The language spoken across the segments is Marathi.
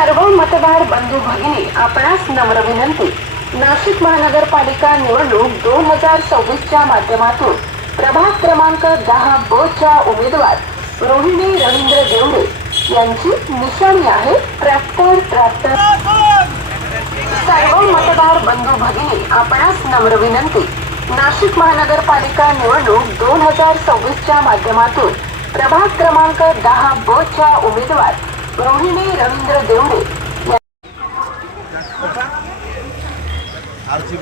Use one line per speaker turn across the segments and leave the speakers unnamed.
सर्व मतदार बंधू भगिनी आपणास नम्र विनंती. नाशिक महानगरपालिका निवडणूक दोन हजार सव्वीसच्या माध्यमातून प्रभाग क्रमांक दहा ब च्या उमेदवार रोहिणी रवींद्र देवरे यांची निशाणी आहे ट्रॅक्टर ट्रॅक्टर. सर्व मतदार बंधू भगिनी आपणास नम्र विनंती. नाशिक महानगरपालिका निवडणूक दोन हजार सव्वीसच्या माध्यमातून प्रभाग क्रमांक दहा ब च्या उमेदवार रोहिणी रवींद्र देवरे या-
आरची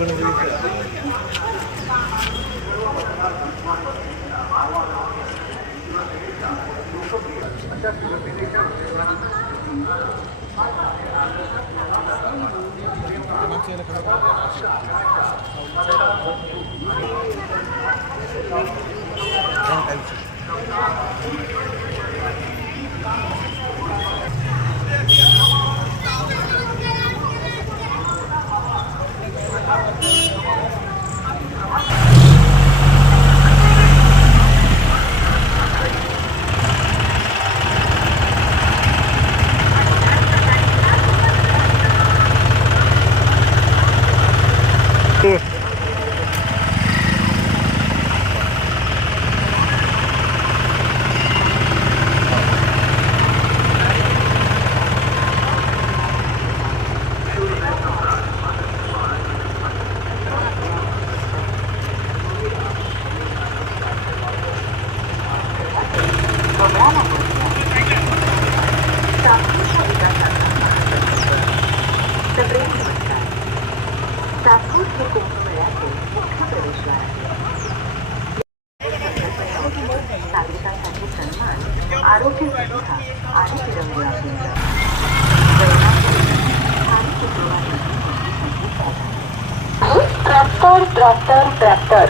ट्रॅक्टर ट्रॅक्टर ट्रॅक्टर.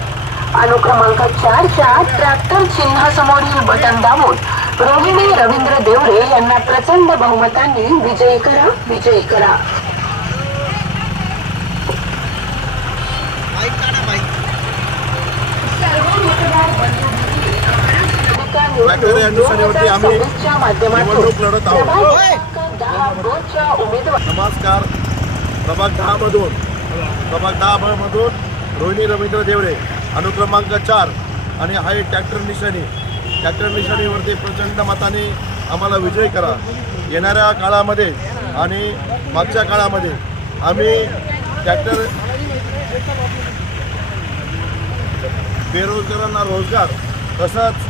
अनुक्रमांक चारच्या ट्रॅक्टर चिन्हासमोरील बटन दाबून रोहिणी रवींद्र देवरे यांना प्रचंड बहुमतांनी विजयी करा विजयी करा.
ट्रॅक्टर या निशाणीवरती आम्ही निवडणूक लढत आहोत. नमस्कार. प्रभाग दहा मधून प्रभाग दहा मधून रोहिणी रवींद्र देवरे अनुक्रमांक चार आणि हा एक ट्रॅक्टर निशाणी. ट्रॅक्टर निशाणीवरती प्रचंड मताने आम्हाला विजयी करा. येणाऱ्या काळामध्ये आणि मागच्या काळामध्ये आम्ही ट्रॅक्टर बेरोजगारांना रोजगार तसंच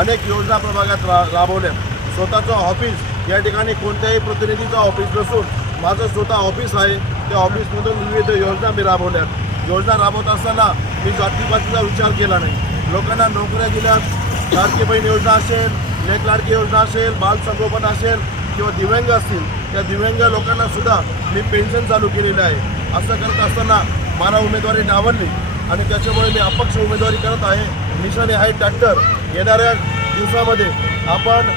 अनेक योजना प्रभागात रा राबवल्या. स्वतःचं ऑफिस या ठिकाणी कोणत्याही प्रतिनिधीचं ऑफिस नसून माझं स्वतः ऑफिस आहे. त्या ऑफिसमधून विविध योजना मी राबवल्या. योजना राबवत असताना मी जातीपातीचा विचार केला नाही. लोकांना नोकऱ्या दिल्यात लाडकी बहीण योजना असेल लेख लाडकी योजना असेल बालसंगोपन असेल किंवा दिव्यांग असतील त्या दिव्यांग लोकांना सुद्धा मी पेन्शन चालू केलेलं आहे. असं करत असताना मला उमेदवारी नावडली आणि त्याच्यामुळे मी अपक्ष उमेदवारी करत आहे. निशाणे आहे ट्रॅक्टर येणाऱ्या दिवसामध्ये आपण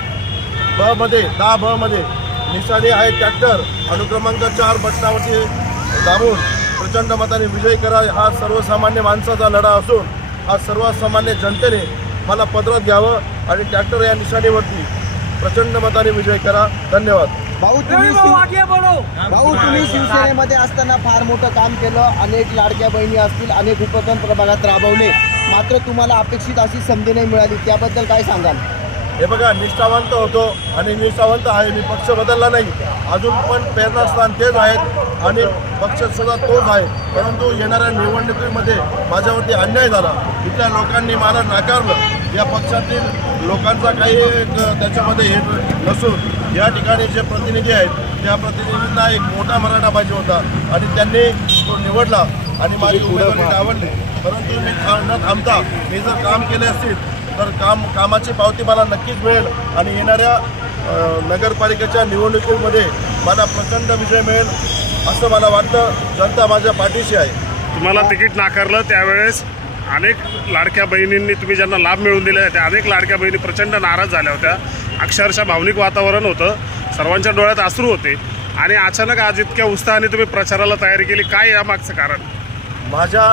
ब मध्ये दहा ब मध्ये निशाणे आहे ट्रॅक्टर अनुक्रमांक चार बटनावरती दाबून प्रचंड मताने विजय करा. हा सर्वसामान्य माणसाचा लढा असून हा सर्वसामान्य जनतेने मला पदरात घ्यावं आणि ट्रॅक्टर या निशाणीवरती प्रचंड मताने विजय करा. धन्यवाद.
भाऊ तुम्ही भाऊ तुम्ही शिवसेनेमध्ये असताना फार मोठं काम केलं. अनेक लाडक्या बहिणी असतील अनेक उपक्रम प्रभागात राबवले. मात्र तुम्हाला अपेक्षित अशी संधी नाही मिळाली. त्याबद्दल काय सांगाल?
हे बघा निष्ठावंत होतो आणि निष्ठावंत आहे. मी पक्ष बदलला नाही. अजून पण प्रेरणास्थान तेच आहेत आणि पक्ष सुद्धा तोच आहे. परंतु येणाऱ्या निवडणुकीमध्ये माझ्यावरती अन्याय झाला. इथल्या लोकांनी मला नाकारलं. या पक्षातील लोकांचा काही एक त्याच्यामध्ये हे नसून या ठिकाणी जे प्रतिनिधी आहेत त्या प्रतिनिधींना एक मोठा मराठा पाहिजे होता. आणि त्यांनी तो निवडला आणि माझी उमेदवारी आवडली परंतु मी न थांबता मी जर काम केले असतील तर काम कामाची पावती मला नक्कीच मिळेल. आणि येणाऱ्या नगरपालिकेच्या निवडणुकीमध्ये मला प्रचंड विजय मिळेल असं मला वाटतं. जनता माझ्या पाठीशी आहे.
तुम्हाला तिकीट नाकारलं त्यावेळेस अनेक लाडक्या बहिणींनी तुम्ही ज्यांना लाभ मिळवून दिले त्या अनेक लाडक्या बहिणी प्रचंड नाराज झाल्या होत्या. अक्षरशः भावनिक वातावरण होतं. सर्वांच्या डोळ्यात अश्रू होते. आणि अचानक आज इतक्या उत्साहाने तुम्ही प्रचाराला तयारी केली. काय यामागचं कारण?
माझ्या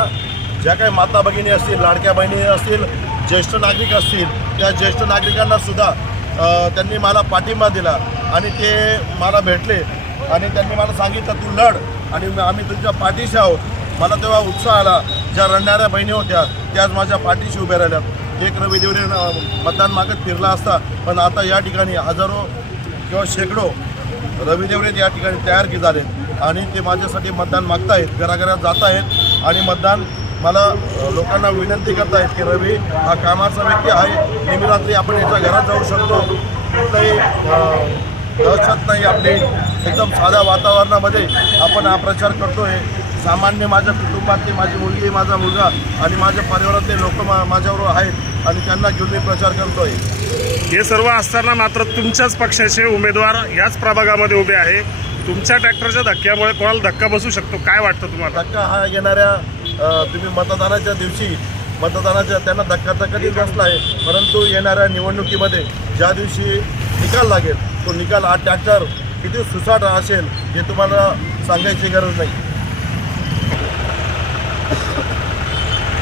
ज्या काही माता भगिनी असतील लाडक्या बहिणी असतील ज्येष्ठ नागरिक असतील त्या ज्येष्ठ नागरिकांना सुद्धा त्यांनी मला पाठिंबा दिला आणि ते मला भेटले. आणि त्यांनी मला सांगितलं तू लढ. आणि आम्ही तुमच्या पाठीशी आहोत. मला तेव्हा उत्साह आला. ज्या रडणाऱ्या बहिणी होत्या त्याच माझ्या पाठीशी उभ्या राहिल्या एक रवी मतदान मागत फिरला असता. पण आता या ठिकाणी हजारो किंवा शेकडो रवी या ठिकाणी तयार की झाले. आणि ते माझ्यासाठी मतदान मागतायत घराघरात जात आहेत आणि मतदान मला लोकांना विनंती करतायत की रवी हा कामाचा व्यक्ती आहे. नेहमी रात्री आपण याच्या घरात जाऊ शकतो. कुठलंही दहशत नाही आपली. एकदम साध्या वातावरणामध्ये आपण हा प्रचार करतोय. सामान्य माझ्या कुटुंबातली माझी मुलगी माझा मुलगा आणि माझ्या परिवारातले लोक मा माझ्याबरोबर आहेत आणि त्यांना घेऊन मी प्रचार करतोय.
हे सर्व असताना मात्र तुमच्याच पक्षाचे उमेदवार याच प्रभागामध्ये उभे आहे. तुमच्या ट्रॅक्टरच्या धक्क्यामुळे कोणाला धक्का बसू शकतो? काय वाटतं तुम्हाला?
धक्का हा येणाऱ्या तुम्ही मतदानाच्या दिवशी मतदानाच्या त्यांना धक्का तर बसला आहे परंतु येणाऱ्या निवडणुकीमध्ये ज्या दिवशी निकाल लागेल तो निकाल हा ट्रॅक्टर किती सुसाट असेल हे तुम्हाला सांगायची गरज नाही.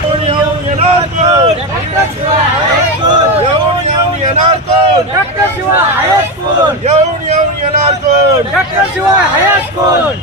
येऊन येऊन येणार कोण? येणार कोण?